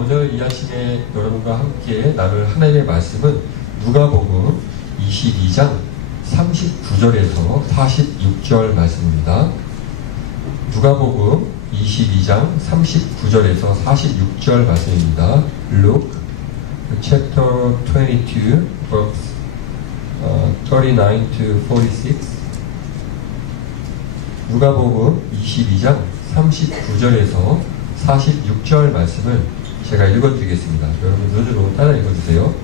오늘 이 아침에 여러분과 함께 나눌 하나님의 말씀은 누가복음 22장 39절에서 46절 말씀입니다. 누가복음 22장 39절에서 46절 말씀입니다. Luke chapter 22 verse 39 to 46. 누가복음 22장 39절에서 46절 말씀을 제가 읽어드리겠습니다. 여러분 눈으로 따라 읽어주세요.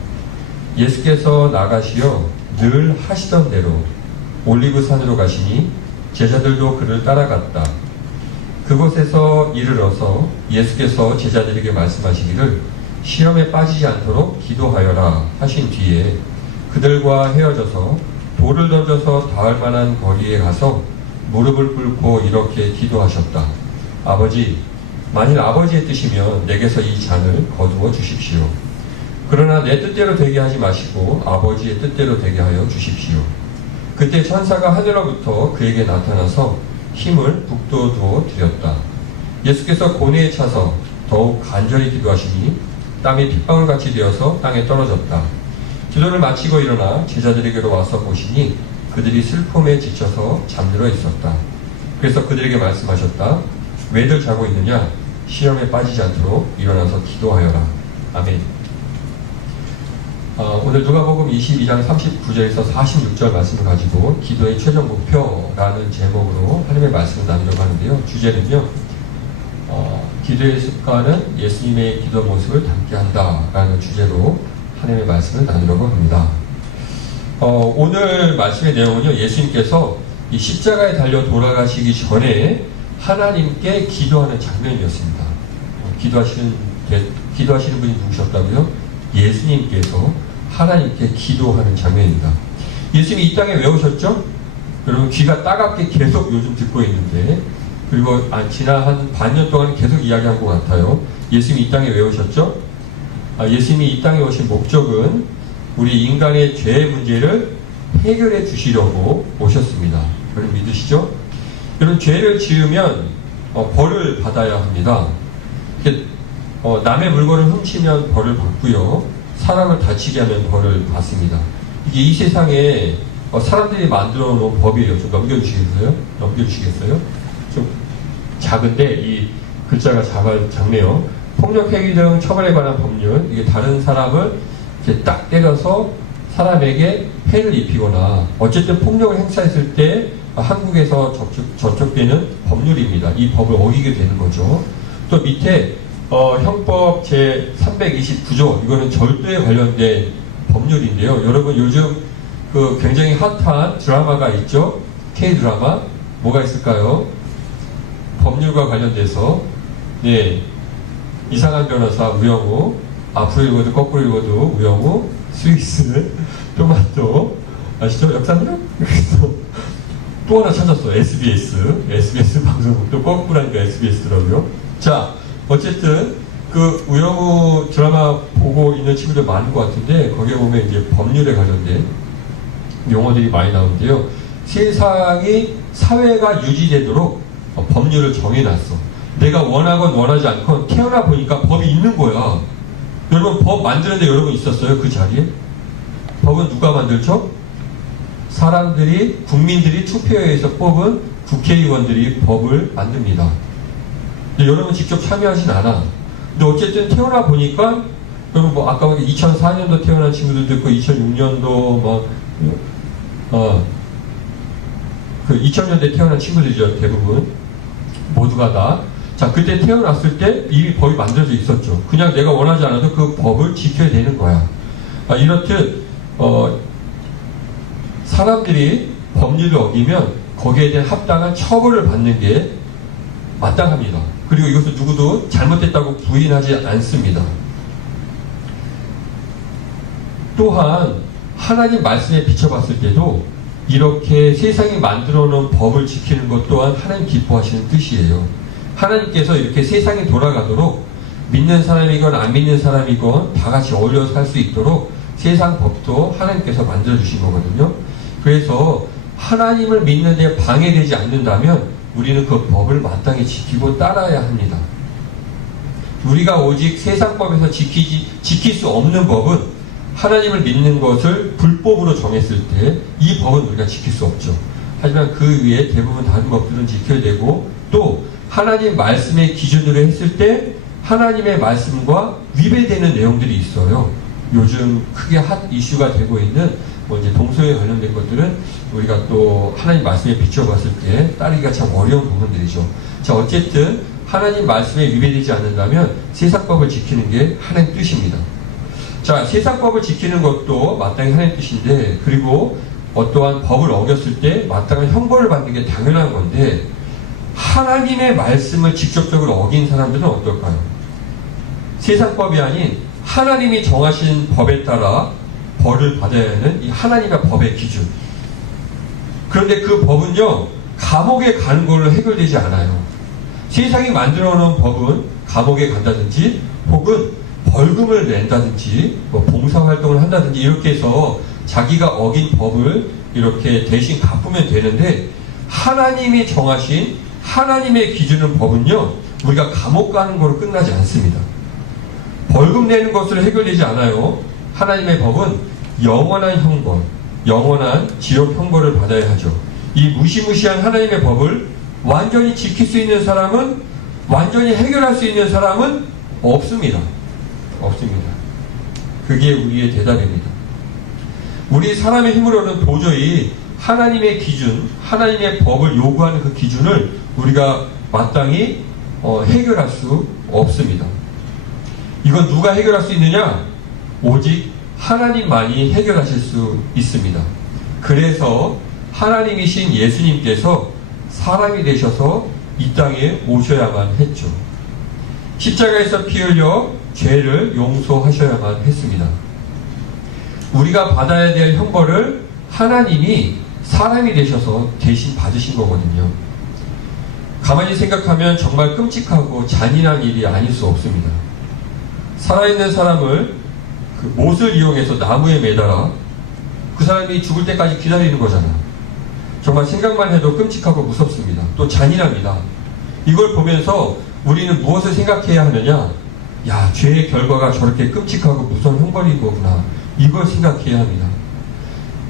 예수께서 나가시어 늘 하시던 대로 올리브산으로 가시니 제자들도 그를 따라갔다. 그곳에서 이르러서 예수께서 제자들에게 말씀하시기를 시험에 빠지지 않도록 기도하여라 하신 뒤에 그들과 헤어져서 돌을 던져서 닿을 만한 거리에 가서 무릎을 꿇고 이렇게 기도하셨다. 아버지, 만일 아버지의 뜻이면 내게서 이 잔을 거두어 주십시오. 그러나 내 뜻대로 되게 하지 마시고 아버지의 뜻대로 되게 하여 주십시오. 그때 천사가 하늘로부터 그에게 나타나서 힘을 북돋워 드렸다. 예수께서 고뇌에 차서 더욱 간절히 기도하시니 땀이 핏방울같이 되어서 땅에 떨어졌다. 기도를 마치고 일어나 제자들에게로 와서 보시니 그들이 슬픔에 지쳐서 잠들어 있었다. 그래서 그들에게 말씀하셨다. 왜들 자고 있느냐? 시험에 빠지지 않도록 일어나서 기도하여라. 아멘. 오늘 누가복음 22장 39절에서 46절 말씀을 가지고 기도의 최종 목표라는 제목으로 하나님의 말씀을 나누려고 하는데요. 주제는요. 기도의 습관은 예수님의 기도 모습을 닮게 한다라는 주제로 하나님의 말씀을 나누려고 합니다. 오늘 말씀의 내용은요. 예수님께서 이 십자가에 달려 돌아가시기 전에 하나님께 기도하는 장면이었습니다. 기도하시는 분이 누구셨다고요? 예수님께서 하나님께 기도하는 장면입니다. 예수님이 이 땅에 왜 오셨죠? 여러분 귀가 따갑게 계속 요즘 듣고 있는데 그리고 지난 한 반년 동안 계속 이야기한 것 같아요. 예수님이 이 땅에 왜 오셨죠? 예수님이 이 땅에 오신 목적은 우리 인간의 죄의 문제를 해결해 주시려고 오셨습니다. 여러분 믿으시죠? 여러분 죄를 지으면 벌을 받아야 합니다. 남의 물건을 훔치면 벌을 받고요. 사람을 다치게 하면 벌을 받습니다. 이게 이 세상에 사람들이 만들어 놓은 법이에요. 좀 넘겨주시겠어요? 좀 작은데 이 글자가 작네요. 폭력, 행위 등 처벌에 관한 법률. 이게 다른 사람을 이렇게 딱 때려서 사람에게 해를 입히거나 어쨌든 폭력을 행사했을 때 한국에서 저촉되는 법률입니다. 이 법을 어기게 되는 거죠. 또 밑에 형법 제 329조 이거는 절도에 관련된 법률인데요. 여러분 요즘 그 굉장히 핫한 드라마가 있죠. K-드라마 뭐가 있을까요? 법률과 관련돼서 이상한 변호사 우영우, 앞으로 읽어도 거꾸로 읽어도 우영우, 스위스, 토마토 아시죠? 역사님? 또 하나 찾았어. SBS 방송국도 거꾸로 하니까 SBS더라고요. 자, 어쨌든 그 우영우 드라마 보고 있는 친구들 많은 것 같은데 거기에 보면 이제 법률에 관련된 용어들이 많이 나오는데요. 세상이 사회가 유지되도록 법률을 정해놨어. 내가 원하건 원하지 않건 태어나 보니까 법이 있는 거야. 여러분 법 만드는데 여러분 있었어요? 그 자리에? 법은 누가 만들죠? 사람들이, 국민들이 투표에 의해서 뽑은 국회의원들이 법을 만듭니다. 근데 여러분 직접 참여하진 않아. 근데 어쨌든 태어나 보니까, 여러분 뭐 아까 2004년도 태어난 친구들도 있고, 2006년도 그 2000년대 태어난 친구들이죠, 대부분. 모두가 다. 자, 그때 태어났을 때 이미 법이 만들어져 있었죠. 그냥 내가 원하지 않아도 그 법을 지켜야 되는 거야. 이렇듯, 사람들이 법률을 어기면 거기에 대한 합당한 처벌을 받는 게 마땅합니다. 그리고 이것을 누구도 잘못했다고 부인하지 않습니다. 또한 하나님 말씀에 비춰봤을 때도 이렇게 세상이 만들어 놓은 법을 지키는 것 또한 하나님 기뻐하시는 뜻이에요. 하나님께서 이렇게 세상이 돌아가도록 믿는 사람이건 안 믿는 사람이건 다 같이 어울려 살 수 있도록 세상 법도 하나님께서 만들어 주신 거거든요. 그래서 하나님을 믿는 데 방해되지 않는다면 우리는 그 법을 마땅히 지키고 따라야 합니다. 우리가 오직 세상법에서 지킬 수 없는 법은 하나님을 믿는 것을 불법으로 정했을 때 이 법은 우리가 지킬 수 없죠. 하지만 그 위에 대부분 다른 법들은 지켜야 되고, 또 하나님 말씀의 기준으로 했을 때 하나님의 말씀과 위배되는 내용들이 있어요. 요즘 크게 핫 이슈가 되고 있는 이제 동성애 관련된 것들은 우리가 또 하나님 말씀에 비춰봤을 때 따르기가 참 어려운 부분들이죠. 자, 어쨌든 하나님 말씀에 위배되지 않는다면 세상법을 지키는 게 하나님 뜻입니다. 자, 세상법을 지키는 것도 마땅히 하나님 뜻인데, 그리고 어떠한 법을 어겼을 때 마땅한 형벌을 받는 게 당연한 건데, 하나님의 말씀을 직접적으로 어긴 사람들은 어떨까요? 세상법이 아닌 하나님이 정하신 법에 따라 벌을 받아야 하는 이 하나님의 법의 기준. 그런데 그 법은요, 감옥에 가는 걸로 해결되지 않아요. 세상이 만들어 놓은 법은 감옥에 간다든지 혹은 벌금을 낸다든지 봉사활동을 한다든지 이렇게 해서 자기가 어긴 법을 이렇게 대신 갚으면 되는데, 하나님이 정하신 하나님의 기준은 법은요, 우리가 감옥 가는 거로 끝나지 않습니다. 벌금 내는 것으로 해결되지 않아요. 하나님의 법은 영원한 형벌, 영원한 지옥 형벌을 받아야 하죠. 이 무시무시한 하나님의 법을 완전히 지킬 수 있는 사람은, 완전히 해결할 수 있는 사람은 없습니다. 없습니다. 그게 우리의 대답입니다. 우리 사람의 힘으로는 도저히 하나님의 기준, 하나님의 법을 요구하는 그 기준을 우리가 마땅히 해결할 수 없습니다. 이건 누가 해결할 수 있느냐? 오직 하나님만이 해결하실 수 있습니다. 그래서 하나님이신 예수님께서 사람이 되셔서 이 땅에 오셔야만 했죠. 십자가에서 피 흘려 죄를 용서하셔야만 했습니다. 우리가 받아야 될 형벌을 하나님이 사람이 되셔서 대신 받으신 거거든요. 가만히 생각하면 정말 끔찍하고 잔인한 일이 아닐 수 없습니다. 살아있는 사람을 그 못을 이용해서 나무에 매달아 그 사람이 죽을 때까지 기다리는 거잖아요. 정말 생각만 해도 끔찍하고 무섭습니다. 또 잔인합니다. 이걸 보면서 우리는 무엇을 생각해야 하느냐? 야, 죄의 결과가 저렇게 끔찍하고 무서운 형벌인 거구나. 이걸 생각해야 합니다.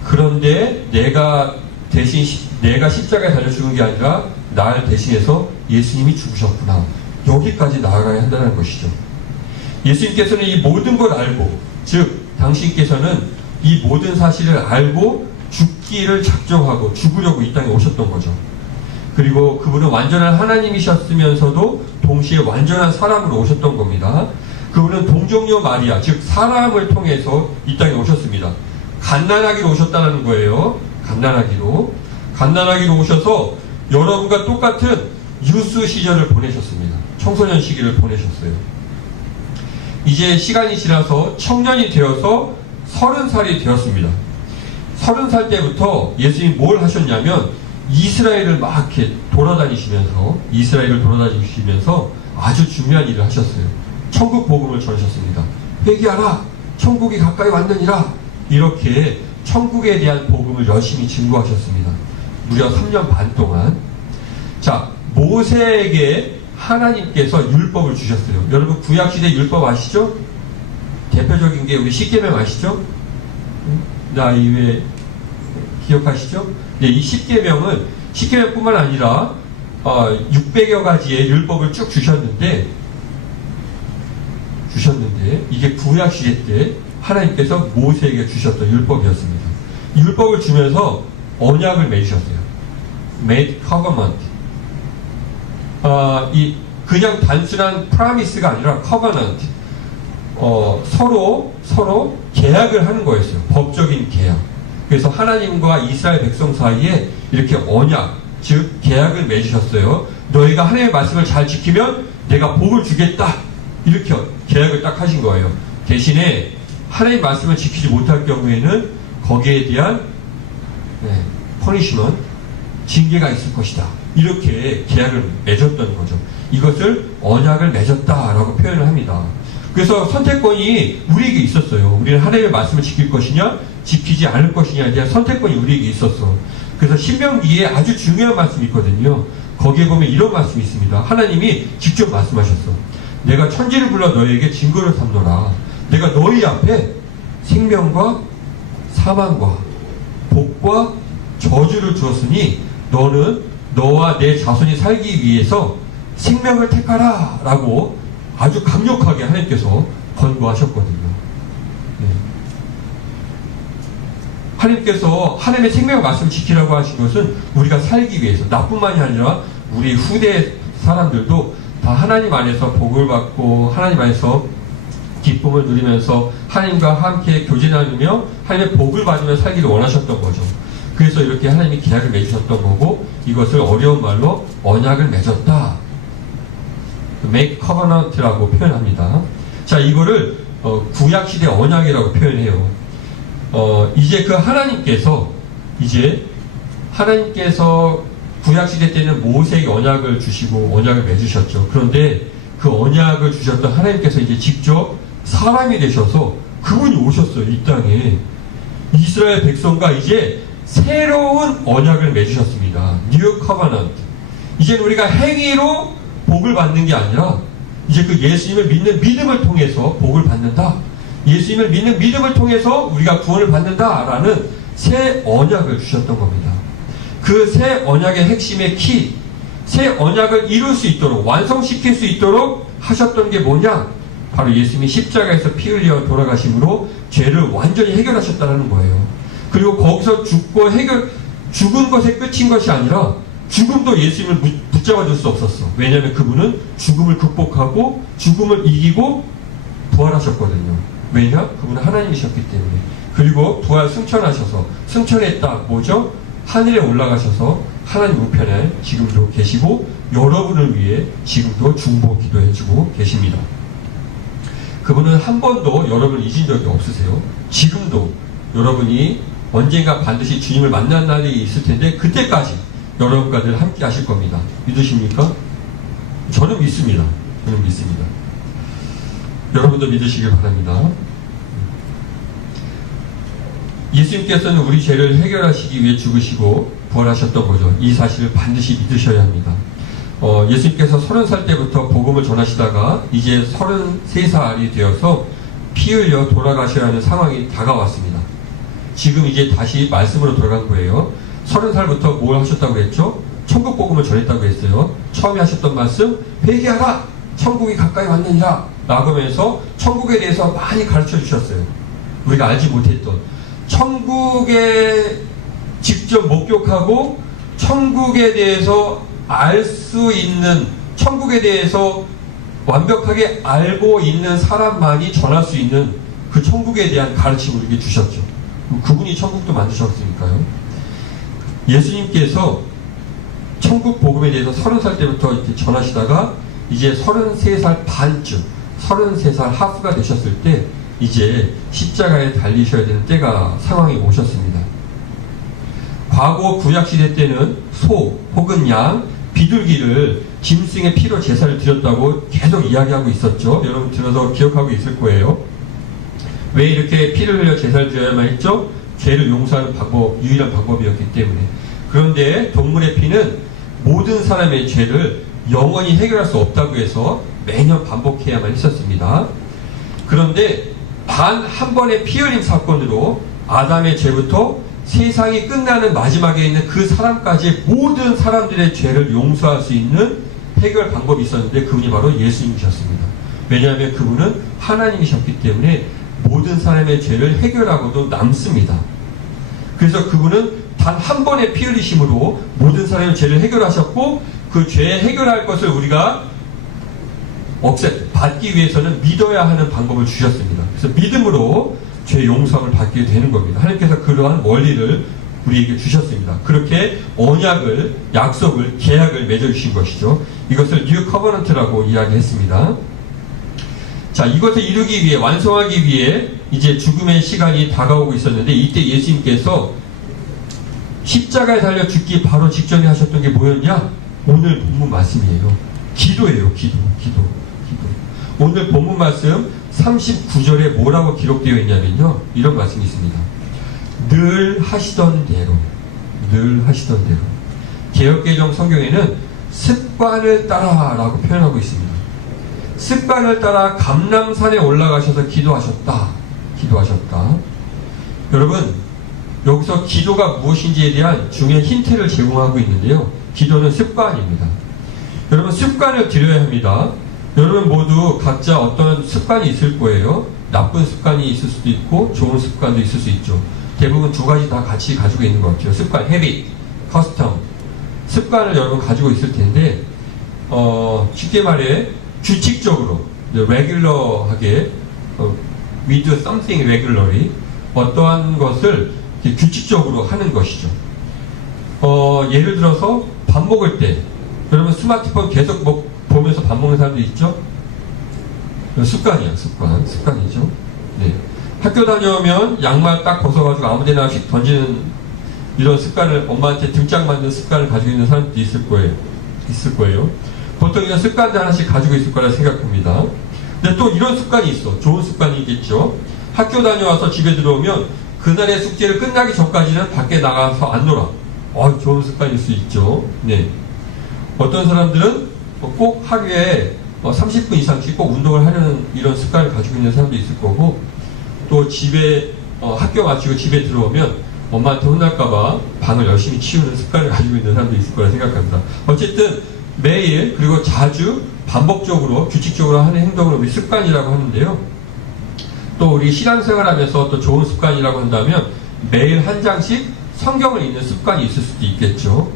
그런데 내가 십자가에 달려 죽은 게 아니라 나를 대신해서 예수님이 죽으셨구나. 여기까지 나아가야 한다는 것이죠. 예수님께서는 이 모든 걸 알고, 즉 당신께서는 이 모든 사실을 알고 죽기를 작정하고 죽으려고 이 땅에 오셨던 거죠. 그리고 그분은 완전한 하나님이셨으면서도 동시에 완전한 사람으로 오셨던 겁니다. 그분은 동정녀 마리아, 즉 사람을 통해서 이 땅에 오셨습니다. 갓난아기로 오셨다는 거예요. 갓난아기로 오셔서 여러분과 똑같은 유스 시절을 보내셨습니다. 청소년 시기를 보내셨어요. 이제 시간이 지나서 청년이 되어서 30살이 되었습니다. 30살 때부터 예수님이 뭘 하셨냐면 이스라엘을 막 이렇게 돌아다니시면서 아주 중요한 일을 하셨어요. 천국 복음을 전하셨습니다. 회개하라, 천국이 가까이 왔느니라. 이렇게 천국에 대한 복음을 열심히 증거하셨습니다. 무려 3년 반 동안. 자, 모세에게 하나님께서 율법을 주셨어요. 여러분 구약시대 율법 아시죠? 대표적인 게 우리 십계명 아시죠? 나 이외에 기억하시죠? 네, 이 십계명뿐만 아니라 600여 가지의 율법을 쭉 주셨는데 이게 구약시대 때 하나님께서 모세에게 주셨던 율법이었습니다. 이 율법을 주면서 언약을 맺으셨어요. Made covenant. 그냥 단순한 promise가 아니라 covenant. 서로 계약을 하는 거였어요. 법적인 계약. 그래서 하나님과 이스라엘 백성 사이에 이렇게 언약, 즉 계약을 맺으셨어요. 너희가 하나님의 말씀을 잘 지키면 내가 복을 주겠다. 이렇게 계약을 딱 하신 거예요. 대신에 하나님의 말씀을 지키지 못할 경우에는 거기에 대한 punishment, 징계가 있을 것이다. 이렇게 계약을 맺었던 거죠. 이것을 언약을 맺었다라고 표현을 합니다. 그래서 선택권이 우리에게 있었어요. 우리는 하나님의 말씀을 지킬 것이냐, 지키지 않을 것이냐에 대한 선택권이 우리에게 있었어. 그래서 신명기에 아주 중요한 말씀이 있거든요. 거기에 보면 이런 말씀이 있습니다. 하나님이 직접 말씀하셨어. 내가 천지를 불러 너희에게 증거를 삼노라. 내가 너희 앞에 생명과 사망과 복과 저주를 주었으니 너는 너와 내 자손이 살기 위해서 생명을 택하라 라고 아주 강력하게 하나님께서 권고하셨거든요. 네. 하나님께서 하나님의 생명의 말씀을 지키라고 하신 것은 우리가 살기 위해서, 나뿐만이 아니라 우리 후대 사람들도 다 하나님 안에서 복을 받고 하나님 안에서 기쁨을 누리면서 하나님과 함께 교제 나누며 하나님의 복을 받으며 살기를 원하셨던 거죠. 그래서 이렇게 하나님이 계약을 맺으셨던 거고, 이것을 어려운 말로 언약을 맺었다, make covenant라고 표현합니다. 자, 이거를 구약시대 언약이라고 표현해요. 이제 그 하나님께서 구약시대 때는 모세에게 언약을 주시고 언약을 맺으셨죠. 그런데 그 언약을 주셨던 하나님께서 이제 직접 사람이 되셔서 그분이 오셨어요. 이 땅에 이스라엘 백성과 이제 새로운 언약을 맺으셨습니다. New Covenant. 이제 우리가 행위로 복을 받는 게 아니라 이제 그 예수님을 믿는 믿음을 통해서 복을 받는다. 예수님을 믿는 믿음을 통해서 우리가 구원을 받는다라는 새 언약을 주셨던 겁니다. 그 새 언약의 핵심의 키, 새 언약을 이룰 수 있도록, 완성시킬 수 있도록 하셨던 게 뭐냐? 바로 예수님이 십자가에서 피 흘려 돌아가심으로 죄를 완전히 해결하셨다는 거예요. 그리고 거기서 죽은 것에 끝인 것이 아니라 죽음도 예수님을 붙잡아줄 수 없었어. 왜냐하면 그분은 죽음을 극복하고 죽음을 이기고 부활하셨거든요. 왜냐? 그분은 하나님이셨기 때문에. 그리고 부활 승천했다. 뭐죠? 하늘에 올라가셔서 하나님 우편에 지금도 계시고 여러분을 위해 지금도 중보 기도해주고 계십니다. 그분은 한 번도 여러분을 잊은 적이 없으세요. 지금도 여러분이 언젠가 반드시 주님을 만난 날이 있을 텐데 그때까지 여러분과 늘 함께 하실 겁니다. 믿으십니까? 저는 믿습니다. 여러분도 믿으시길 바랍니다. 예수님께서는 우리 죄를 해결하시기 위해 죽으시고 부활하셨던 거죠. 이 사실을 반드시 믿으셔야 합니다. 예수님께서 30살 때부터 복음을 전하시다가 이제 33살이 되어서 피 흘려 돌아가셔야 하는 상황이 다가왔습니다. 지금 이제 다시 말씀으로 돌아간 거예요. 30살부터 뭘 하셨다고 했죠? 천국 복음을 전했다고 했어요. 처음에 하셨던 말씀, 회개하라! 천국이 가까이 왔느니라! 라고 하면서 천국에 대해서 많이 가르쳐 주셨어요. 우리가 알지 못했던 천국에 직접 목격하고 천국에 대해서 알 수 있는, 천국에 대해서 완벽하게 알고 있는 사람만이 전할 수 있는 그 천국에 대한 가르침을 우리에게 주셨죠. 그분이 천국도 만드셨으니까요. 예수님께서 천국 복음에 대해서 30살 때부터 이렇게 전하시다가 이제 33살 반쯤, 33살 하프가 되셨을 때 이제 십자가에 달리셔야 되는 때가, 상황이 오셨습니다. 과거 구약시대 때는 소 혹은 양, 비둘기를 짐승의 피로 제사를 드렸다고 계속 이야기하고 있었죠. 여러분 들어서 기억하고 있을 거예요. 왜 이렇게 피를 흘려 제사를 드려야만 했죠? 죄를 용서하는 유일한 방법이었기 때문에. 그런데 동물의 피는 모든 사람의 죄를 영원히 해결할 수 없다고 해서 매년 반복해야만 했었습니다. 그런데 단 한 번의 피 흘림 사건으로 아담의 죄부터 세상이 끝나는 마지막에 있는 그 사람까지 모든 사람들의 죄를 용서할 수 있는 해결 방법이 있었는데 그분이 바로 예수님이셨습니다. 왜냐하면 그분은 하나님이셨기 때문에 모든 사람의 죄를 해결하고도 남습니다. 그래서 그분은 단 한 번의 피 흘리심으로 모든 사람의 죄를 해결하셨고, 그 죄 해결할 것을 우리가 받기 위해서는 믿어야 하는 방법을 주셨습니다. 그래서 믿음으로 죄 용서함을 받게 되는 겁니다. 하나님께서 그러한 원리를 우리에게 주셨습니다. 그렇게 언약을, 약속을, 계약을 맺어주신 것이죠. 이것을 뉴 커버넌트라고 이야기했습니다. 자, 이것을 이루기 위해, 완성하기 위해 이제 죽음의 시간이 다가오고 있었는데, 이때 예수님께서 십자가에 달려 죽기 바로 직전에 하셨던 게 뭐였냐? 오늘 본문 말씀이에요. 기도예요. 기도. 오늘 본문 말씀 39절에 뭐라고 기록되어 있냐면요, 이런 말씀이 있습니다. 늘 하시던 대로. 개역개정 성경에는 습관을 따라 라고 표현하고 있습니다. 습관을 따라 감람산에 올라가셔서 기도하셨다. 여러분, 여기서 기도가 무엇인지에 대한 중요한 힌트를 제공하고 있는데요. 기도는 습관입니다. 여러분, 습관을 들여야 합니다. 여러분 모두 각자 어떤 습관이 있을 거예요. 나쁜 습관이 있을 수도 있고 좋은 습관도 있을 수 있죠. 대부분 두 가지 다 같이 가지고 있는 것 같아요. 습관, 헤빗, 커스텀. 습관을 여러분 가지고 있을 텐데 쉽게 말해 규칙적으로, regular하게 we do something regularly, 어떠한 것을 규칙적으로 하는 것이죠. 예를 들어서 밥 먹을 때 여러분 스마트폰 계속 보면서 밥 먹는 사람도 있죠? 습관이죠. 네. 학교 다녀오면 양말 딱 벗어가지고 아무데나 휙 던지는 이런 습관을, 엄마한테 등짝 맞는 습관을 가지고 있는 사람도 있을 거예요. 보통 이런 습관들 하나씩 가지고 있을 거라 생각합니다. 근데 또 이런 습관이 있어. 좋은 습관이겠죠. 학교 다녀와서 집에 들어오면 그날의 숙제를 끝나기 전까지는 밖에 나가서 안 놀아. 좋은 습관일 수 있죠. 네. 어떤 사람들은 꼭 하루에 30분 이상씩 꼭 운동을 하려는 이런 습관을 가지고 있는 사람도 있을 거고, 또 집에 학교 마치고 집에 들어오면 엄마한테 혼날까봐 방을 열심히 치우는 습관을 가지고 있는 사람도 있을 거라 생각합니다. 어쨌든 매일 그리고 자주 반복적으로 규칙적으로 하는 행동을 우리 습관이라고 하는데요. 또 우리 신앙생활하면서 또 좋은 습관이라고 한다면 매일 한 장씩 성경을 읽는 습관이 있을 수도 있겠죠.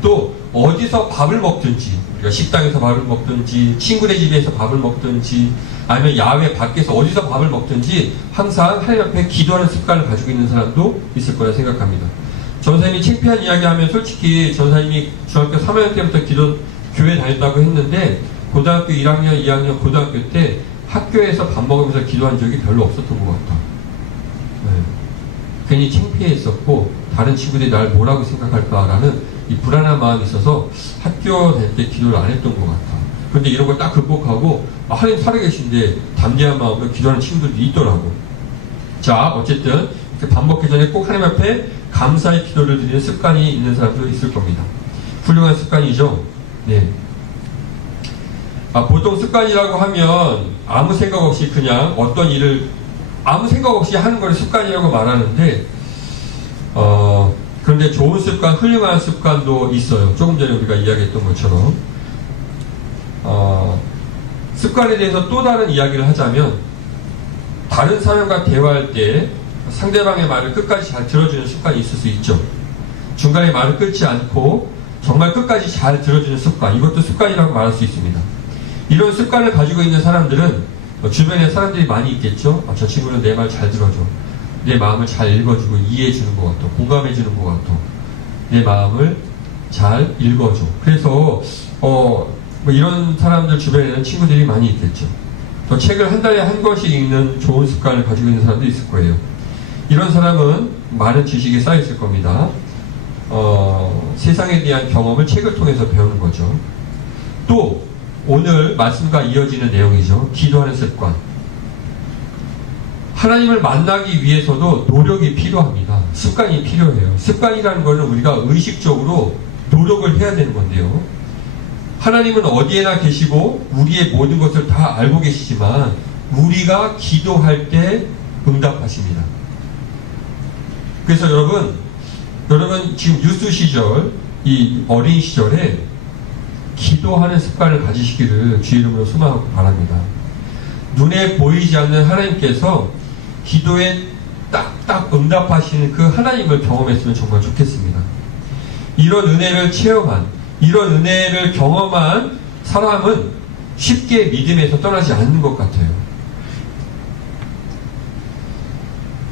또 어디서 밥을 먹든지, 우리가 식당에서 밥을 먹든지 친구네 집에서 밥을 먹든지 아니면 야외 밖에서 어디서 밥을 먹든지 항상 하나님 앞에 기도하는 습관을 가지고 있는 사람도 있을 거라 생각합니다. 전사님이 창피한 이야기하면 솔직히 전사님이 중학교 3학년 때부터 교회 다녔다고 했는데 고등학교 1학년, 2학년, 고등학교 때 학교에서 밥 먹으면서 기도한 적이 별로 없었던 것 같아. 네. 괜히 창피했었고 다른 친구들이 날 뭐라고 생각할까라는 이 불안한 마음이 있어서 학교 다닐 때 기도를 안 했던 것 같아. 그런데 이런 걸 딱 극복하고 하나님 살아계신데 담대한 마음으로 기도하는 친구들이 있더라고. 자, 어쨌든 밥 먹기 전에 꼭 하나님 앞에 감사의 기도를 드리는 습관이 있는 사람도 있을 겁니다. 훌륭한 습관이죠. 네. 보통 습관이라고 하면 아무 생각 없이 그냥 어떤 일을 아무 생각 없이 하는 걸 습관이라고 말하는데 그런데 좋은 습관, 훌륭한 습관도 있어요. 조금 전에 우리가 이야기했던 것처럼 습관에 대해서 또 다른 이야기를 하자면 다른 사람과 대화할 때 상대방의 말을 끝까지 잘 들어주는 습관이 있을 수 있죠. 중간에 말을 끊지 않고 정말 끝까지 잘 들어주는 습관, 이것도 습관이라고 말할 수 있습니다. 이런 습관을 가지고 있는 사람들은 주변에 사람들이 많이 있겠죠. 저 친구는 내 말 잘 들어줘. 내 마음을 잘 읽어주고 이해해주는 것 같아. 공감해주는 것 같아. 내 마음을 잘 읽어줘. 그래서 이런 사람들 주변에는 친구들이 많이 있겠죠. 또 책을 한 달에 한 권씩 읽는 좋은 습관을 가지고 있는 사람도 있을 거예요. 이런 사람은 많은 지식이 쌓여있을 겁니다. 세상에 대한 경험을 책을 통해서 배우는 거죠. 또 오늘 말씀과 이어지는 내용이죠. 기도하는 습관. 하나님을 만나기 위해서도 노력이 필요합니다. 습관이 필요해요. 습관이라는 것은 우리가 의식적으로 노력을 해야 되는 건데요. 하나님은 어디에나 계시고 우리의 모든 것을 다 알고 계시지만 우리가 기도할 때 응답하십니다. 그래서 여러분 지금 유스 시절, 이 어린 시절에 기도하는 습관을 가지시기를 주의 이름으로 소망하고 바랍니다. 눈에 보이지 않는 하나님께서 기도에 딱딱 응답하시는 그 하나님을 경험했으면 정말 좋겠습니다. 이런 은혜를 체험한, 이런 은혜를 경험한 사람은 쉽게 믿음에서 떠나지 않는 것 같아요.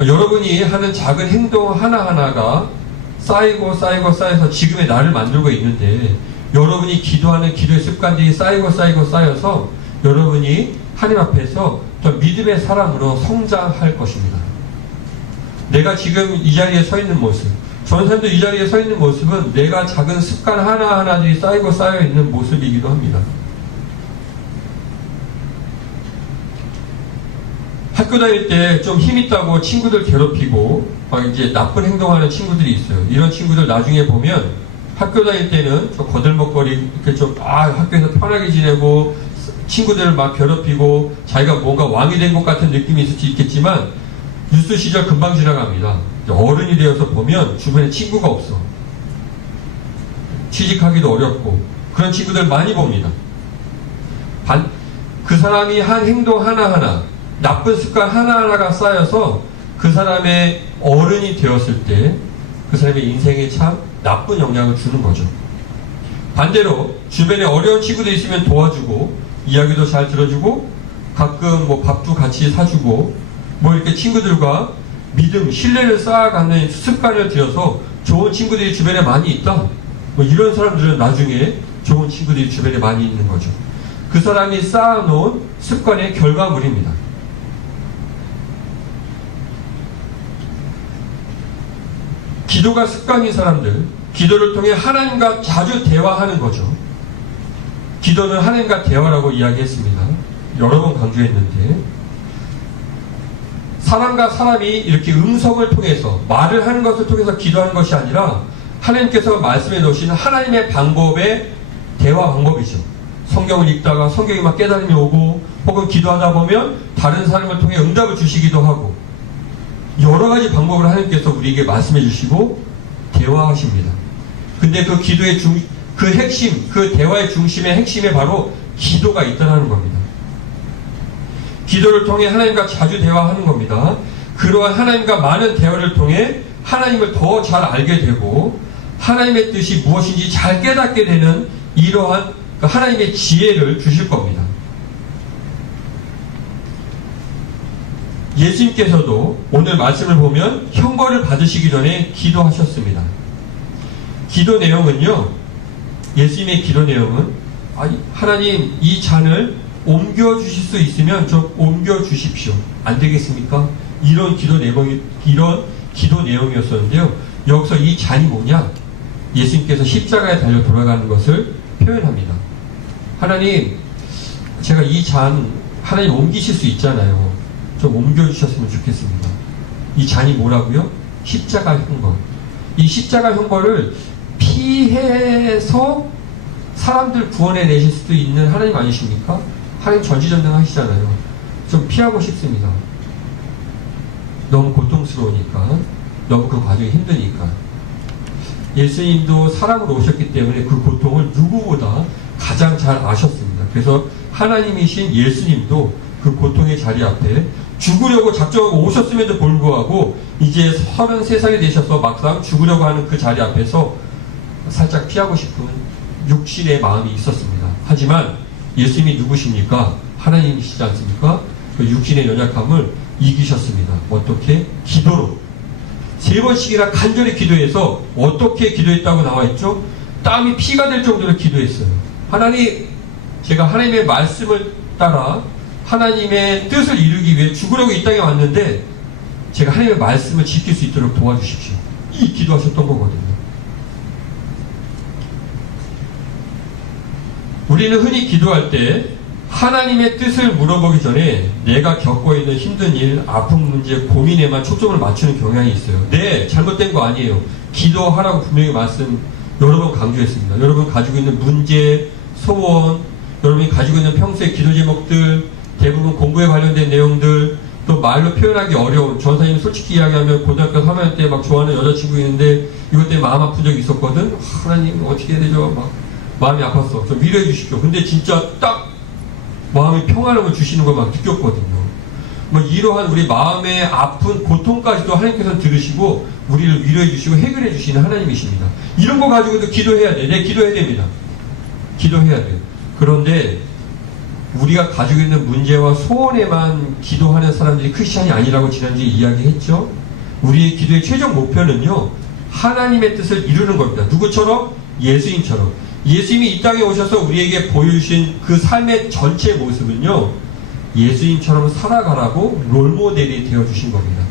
여러분이 하는 작은 행동 하나하나가 쌓여서 지금의 나를 만들고 있는데 여러분이 기도하는 기도의 습관들이 쌓여서 여러분이 하나님 앞에서 더 믿음의 사람으로 성장할 것입니다. 내가 지금 이 자리에 서 있는 모습, 전사님도 이 자리에 서 있는 모습은 내가 작은 습관 하나하나들이 쌓여 있는 모습이기도 합니다. 학교 다닐 때 좀 힘있다고 친구들 괴롭히고 막 이제 나쁜 행동하는 친구들이 있어요. 이런 친구들 나중에 보면 학교 다닐 때는 좀 거들먹거리 이렇게 좀 학교에서 편하게 지내고 친구들을 막 괴롭히고 자기가 뭔가 왕이 된 것 같은 느낌이 있을 수 있겠지만 유스 시절 금방 지나갑니다. 어른이 되어서 보면 주변에 친구가 없어. 취직하기도 어렵고 그런 친구들 많이 봅니다. 그 사람이 한 행동 하나하나, 나쁜 습관 하나하나가 쌓여서 그 사람의 어른이 되었을 때 그 사람의 인생에 참 나쁜 영향을 주는 거죠. 반대로 주변에 어려운 친구들 있으면 도와주고 이야기도 잘 들어주고 가끔 뭐 밥도 같이 사주고 뭐 이렇게 친구들과 믿음, 신뢰를 쌓아가는 습관을 들여서 좋은 친구들이 주변에 많이 있다. 뭐 이런 사람들은 나중에 좋은 친구들이 주변에 많이 있는 거죠. 그 사람이 쌓아놓은 습관의 결과물입니다. 기도가 습관인 사람들, 기도를 통해 하나님과 자주 대화하는 거죠. 기도는 하나님과 대화라고 이야기했습니다. 여러 번 강조했는데 사람과 사람이 이렇게 음성을 통해서 말을 하는 것을 통해서 기도하는 것이 아니라 하나님께서 말씀해 놓으신 하나님의 방법의 대화 방법이죠. 성경을 읽다가 성경이 막 깨달음이 오고 혹은 기도하다 보면 다른 사람을 통해 응답을 주시기도 하고 여러 가지 방법을 하나님께서 우리에게 말씀해 주시고 대화하십니다. 근데 그 기도의 그 핵심, 그 대화의 중심의 핵심에 바로 기도가 있다는 겁니다. 기도를 통해 하나님과 자주 대화하는 겁니다. 그러한 하나님과 많은 대화를 통해 하나님을 더 잘 알게 되고 하나님의 뜻이 무엇인지 잘 깨닫게 되는 이러한 하나님의 지혜를 주실 겁니다. 예수님께서도 오늘 말씀을 보면 형벌을 받으시기 전에 기도하셨습니다. 기도 내용은요, 예수님의 기도 내용은 하나님 이 잔을 옮겨주실 수 있으면 좀 옮겨주십시오. 안 되겠습니까? 이런 기도 내용이었었는데요. 여기서 이 잔이 뭐냐? 예수님께서 십자가에 달려 돌아가는 것을 표현합니다. 하나님, 제가 이 잔 하나님 옮기실 수 있잖아요. 좀 옮겨주셨으면 좋겠습니다. 이 잔이 뭐라고요? 십자가 형벌. 이 십자가 형벌을 피해서 사람들 구원해 내실 수도 있는 하나님 아니십니까? 하나님 전지전능하시잖아요. 좀 피하고 싶습니다. 너무 고통스러우니까, 너무 그 과정이 힘드니까. 예수님도 사람으로 오셨기 때문에 그 고통을 누구보다 가장 잘 아셨습니다. 그래서 하나님이신 예수님도 그 고통의 자리 앞에 죽으려고 작정하고 오셨음에도 불구하고 이제 33살이 되셔서 막상 죽으려고 하는 그 자리 앞에서 살짝 피하고 싶은 육신의 마음이 있었습니다. 하지만 예수님이 누구십니까? 하나님이시지 않습니까? 그 육신의 연약함을 이기셨습니다. 어떻게? 기도로. 3번씩이나 간절히 기도해서 어떻게 기도했다고 나와있죠? 땀이 피가 될 정도로 기도했어요. 하나님, 제가 하나님의 말씀을 따라 하나님의 뜻을 이루기 위해 죽으려고 이 땅에 왔는데 제가 하나님의 말씀을 지킬 수 있도록 도와주십시오. 이 기도하셨던 거거든요. 우리는 흔히 기도할 때 하나님의 뜻을 물어보기 전에 내가 겪고 있는 힘든 일, 아픈 문제, 고민에만 초점을 맞추는 경향이 있어요. 네, 잘못된 거 아니에요. 기도하라고 분명히 여러 번 강조했습니다. 여러분 가지고 있는 문제, 소원, 여러분이 가지고 있는 평소의 기도 제목들, 대부분 공부에 관련된 내용들, 또 말로 표현하기 어려운, 전사님 솔직히 이야기하면 고등학교 3학년 때 막 좋아하는 여자친구 있는데 이것 때문에 마음 아픈 적이 있었거든. 하나님 어떻게 해야 되죠? 막 마음이 아팠어. 좀 위로해 주십시오. 근데 진짜 딱 마음의 평안함을 주시는 걸 막 느꼈거든요. 뭐 이러한 우리 마음의 아픈 고통까지도 하나님께서 들으시고 우리를 위로해 주시고 해결해 주시는 하나님이십니다. 이런 거 가지고도 기도해야 돼. 네, 기도해야 됩니다. 기도해야 돼요. 그런데 우리가 가지고 있는 문제와 소원에만 기도하는 사람들이 크리스찬이 아니라고 지난주에 이야기했죠. 우리의 기도의 최종 목표는요, 하나님의 뜻을 이루는 겁니다. 누구처럼? 예수님처럼. 예수님이 이 땅에 오셔서 우리에게 보여주신 그 삶의 전체 모습은요, 예수님처럼 살아가라고 롤모델이 되어주신 겁니다.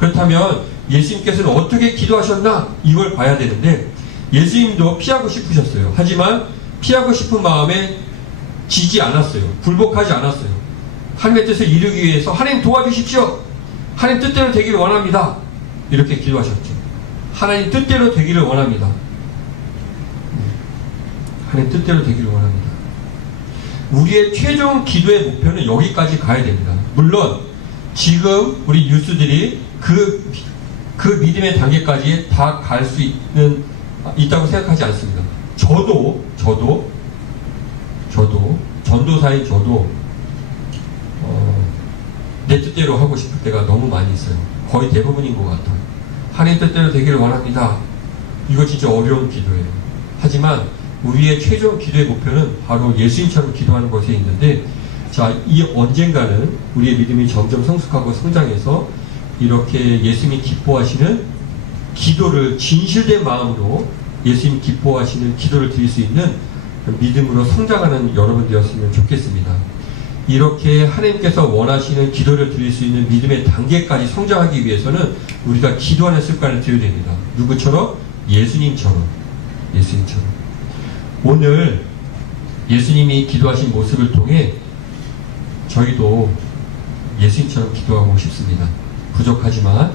그렇다면 예수님께서는 어떻게 기도하셨나? 이걸 봐야 되는데 예수님도 피하고 싶으셨어요. 하지만 피하고 싶은 마음에 지지 않았어요. 굴복하지 않았어요. 하나님의 뜻을 이루기 위해서 하나님 도와주십시오. 하나님 뜻대로 되기를 원합니다. 이렇게 기도하셨죠. 하나님 뜻대로 되기를 원합니다. 하나님 뜻대로 되기를 원합니다. 우리의 최종 기도의 목표는 여기까지 가야 됩니다. 물론 지금 우리 유스들이 그 믿음의 단계까지 다 갈 수 있다고 생각하지 않습니다. 저도 전도사인 저도 내 뜻대로 하고 싶을 때가 너무 많이 있어요. 거의 대부분인 것 같아요. 하나님 뜻대로 되기를 원합니다. 이거 진짜 어려운 기도예요. 하지만 우리의 최종 기도의 목표는 바로 예수님처럼 기도하는 것에 있는데, 자, 이 언젠가는 우리의 믿음이 점점 성숙하고 성장해서 이렇게 예수님이 기뻐하시는 기도를 진실된 마음으로 예수님 기뻐하시는 기도를 드릴 수 있는 믿음으로 성장하는 여러분 되었으면 좋겠습니다. 이렇게 하나님께서 원하시는 기도를 드릴 수 있는 믿음의 단계까지 성장하기 위해서는 우리가 기도하는 습관을 들여야 됩니다. 누구처럼? 예수님처럼. 오늘 예수님이 기도하신 모습을 통해 저희도 예수님처럼 기도하고 싶습니다. 부족하지만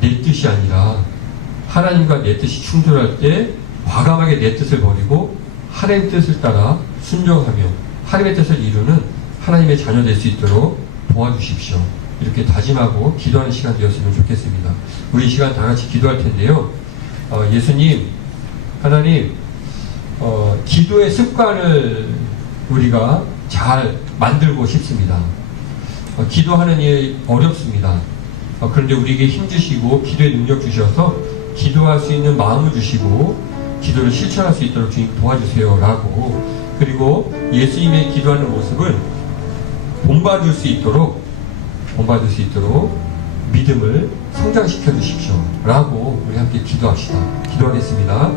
내 뜻이 아니라 하나님과 내 뜻이 충돌할 때 과감하게 내 뜻을 버리고 하나님의 뜻을 따라 순종하며 하나님의 뜻을 이루는 하나님의 자녀 될 수 있도록 도와주십시오. 이렇게 다짐하고 기도하는 시간 되었으면 좋겠습니다. 우리 이 시간 다 같이 기도할 텐데요. 예수님, 하나님, 기도의 습관을 우리가 잘 만들고 싶습니다. 기도하는 일 어렵습니다. 그런데 우리에게 힘 주시고 기도의 능력 주셔서 기도할 수 있는 마음을 주시고 기도를 실천할 수 있도록 주님 도와주세요 라고, 그리고 예수님의 기도하는 모습을 본받을 수 있도록 믿음을 성장시켜 주십시오 라고 우리 함께 기도합시다. 기도하겠습니다.